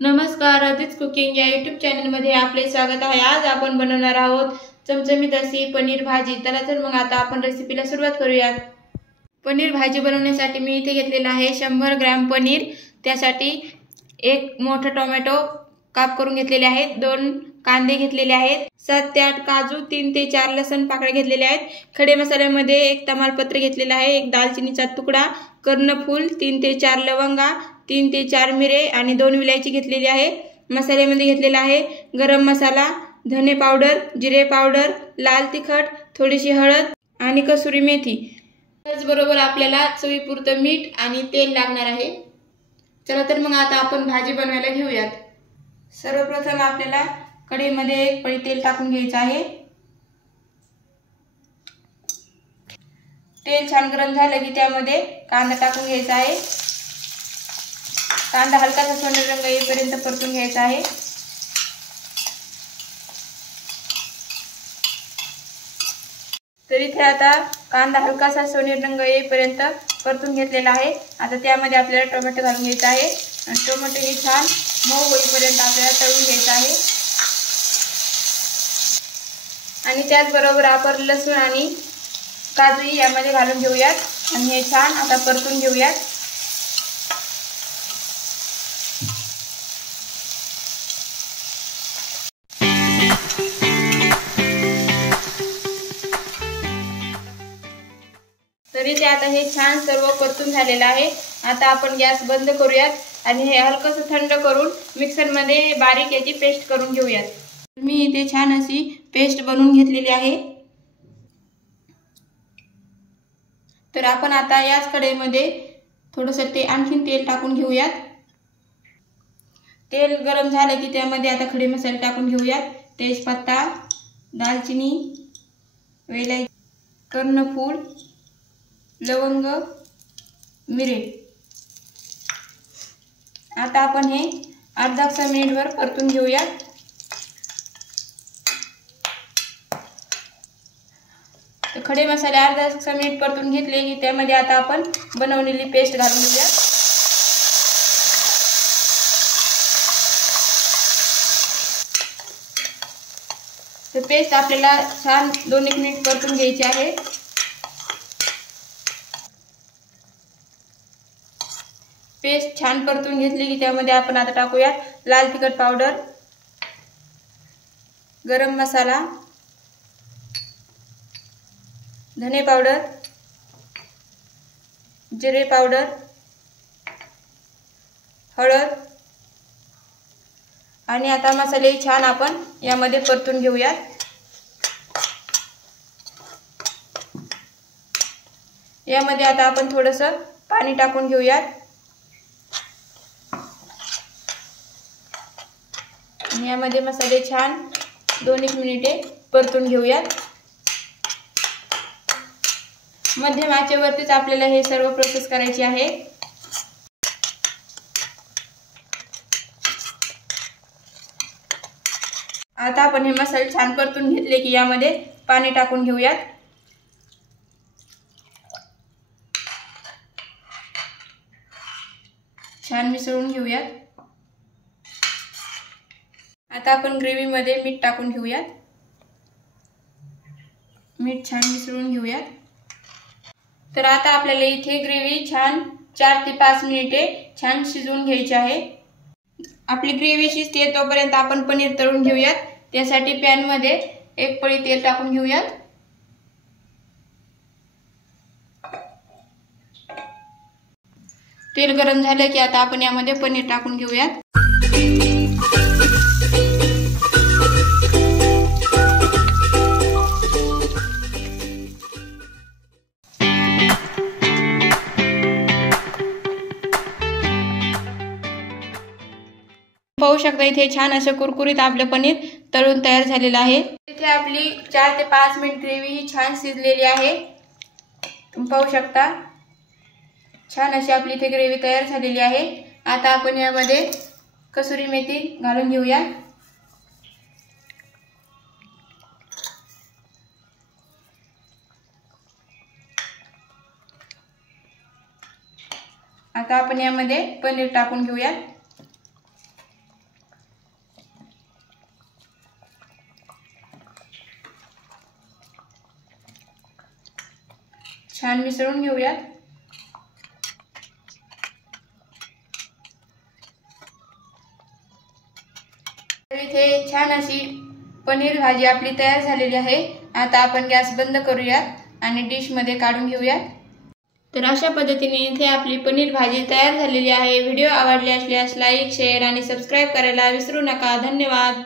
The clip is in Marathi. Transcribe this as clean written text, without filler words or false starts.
नमस्कार, अदित कुकिंग या यूट्यूब चॅनलमध्ये आपले स्वागत आहे। आज आपण बनवणार आहोत चमचमीत अशी पनीर भाजी। तर मग आता आपण रेसिपीला सुरुवात करूयात। पनीर भाजी बनवण्यासाठी मी इथे घेतलेला आहे 100 ग्रॅम पनीर। त्यासाठी एक मोठा टोमॅटो काप करून घेतलेले आहेत, 2 कांदे घेतलेले आहेत, 7 ते 8 काजू, 3 ते 4 लसण पाकळ्या घेतलेले आहेत। खडे मसाल्यामध्ये 1 तमालपत्र घेतलेला आहे, 1 दालचिनीचा तुकडा, कर्णफूल, 3 ते 4 लवंगा, 3 ते 4 मिरे आणि 2 विलायची घेतलेली आहे। मसाल्यामध्ये घेतलेला आहे गरम मसाला, धने पावडर, जिरे पावडर, लाल तिखट, थोडीशी हळद आणि कसुरी मेथी। त्याचबरोबर आपल्याला चवीपुरतं मीठ आणि तेल लागणार आहे। चला तर मग आता आपण भाजी बनवायला घेऊयात। सर्वप्रथम आपल्याला कढईमध्ये 1 पळी तेल टाकून घ्यायचं आहे। तेल छान गरम झालं की त्यामध्ये कांदा टाकून घ्यायचा आहे। कांदा हलकासा सोनेरी रंग येईपर्यंत परतून घ्यायचा आहे। तर इथे आता कांदा हलकासा सोनेरी रंग येईपर्यंत परतून घेतलेला आहे। आता त्यामध्ये आपल्याला टोमॅटो घालून घ्यायचा आहे आणि टोमॅटो ही छान मऊ होईपर्यंत आपल्याला तळून घ्यायचा आहे। आणि त्याचबरोबर आपण लसूण आणि काजू यामध्ये घालून घेऊयात आणि हे छान आता परतून घेऊयात। तरी ते आता हे छान सर्व परतून झालेलं आहे। आता आपण गॅस बंद करूयात आणि हे हलकसं थंड करून मिक्सर मध्ये बारीक याची पेस्ट करून घेऊयात। मी इथे छान अशी पेस्ट बनवून घेतलेली आहे। तर आपण आता याच कढईमध्ये थोडंसं आणखीन तेल टाकून घेऊयात। तेल गरम झालं की त्यामध्ये आता खडे मसाले टाकून घेऊयात। तेजपत्ता, दालचिनी, वेलची, कर्णफूल, लवंग, मिरे। आता आपण हे अर्धा मिनिटभर परतून घेऊयात। खडे मसाले अर्धा मिनिट परतून घेतले की त्यामध्ये आता आपण बनवलेली पेस्ट घालून घेऊयात। तर पेस्ट आपल्याला छान 2-1 मिनिट परतून घ्यायची आहे। पेस्ट छान परतून घेतली की त्यामध्ये आपण आता टाकूयात लाल तिखट पावडर, गरम मसाला, धने पावडर, जिरे पावडर, हळद आणि आता मसाले छान आपण यामध्ये परतून घेऊयात। यामध्ये आता आपण थोडंसं पाणी टाकून घेऊयात आणि यामध्ये मसाले छान 2-1 मिनिटे परतून घेऊयात। मध्यम आचेवरतीच आपल्याला हे सर्व प्रोसेस करायची आहे। आता आपण हे मसाले छान परतून घेतले की यामध्ये पाणी टाकून घेऊयात। छान मिसळून घेऊयात। आता आपण ग्रेव्ही मध्ये मीठ टाकून घेऊयात। मीठ छान मिसळून घेऊयात। तर आता आपल्याला इथे ग्रेव्ही छान 4 ते 5 मिनिटे छान शिजवून घ्यायची आहे। आपली ग्रेव्ही शिजते तोपर्यंत आपण पनीर तळून घेऊयात। त्यासाठी पॅन मध्ये 1 पळी तेल टाकून घेऊयात। तेल गरम झालं की आता आपण यामध्ये पनीर टाकून घेऊयात। पाहू शकता इथे छान असं कुरकुरीत आपलं पनीर तळून तयार झालेलं आहे। इथे आपली 4 ते 5 मिनिट ग्रेव्ही ही छान शिजलेली आहे। तुम्ही पाहू शकता छान अशी आपली इथे ग्रेव्ही तयार झालेली आहे। आता आपण यामध्ये कसुरी मेथी घालून घेऊया। आता आपण यामध्ये पनीर टाकून घेऊया। छान मिसळून घेऊयात। तर इथे छान अशी पनीर भाजी आपली तयार झालेली आहे। आता आपण गॅस बंद करूयात आणि डिश मध्ये काढून घेऊयात। तर अशा पद्धतीने इथे आपली पनीर भाजी तयार झालेली आहे। व्हिडिओ आवडले असल्यास लाईक, शेअर आणि सबस्क्राइब करायला विसरू नका। धन्यवाद।